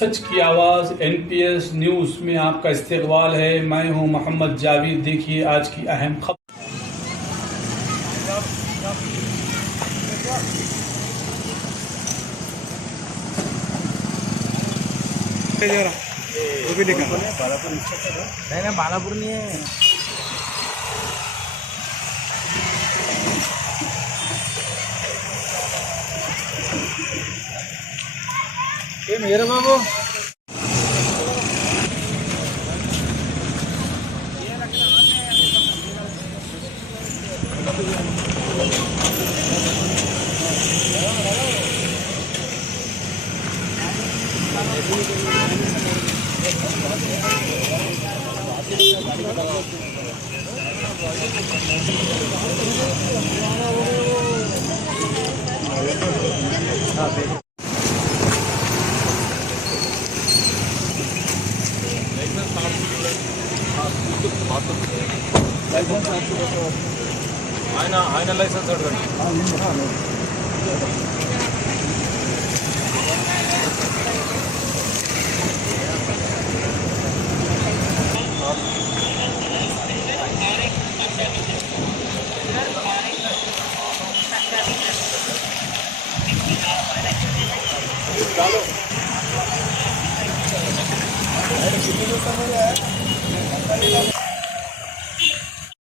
सच की आवाज़ NPS news में आपका इस्तकबाल है। मैं हूं मोहम्मद जावेद। देखिए आज की अहम खबर। वो भी लिखा नहीं ना, बालापुर नहीं है। ये मेरे बाबू ఆయన లైసెన్స్ అడగండి. చాలు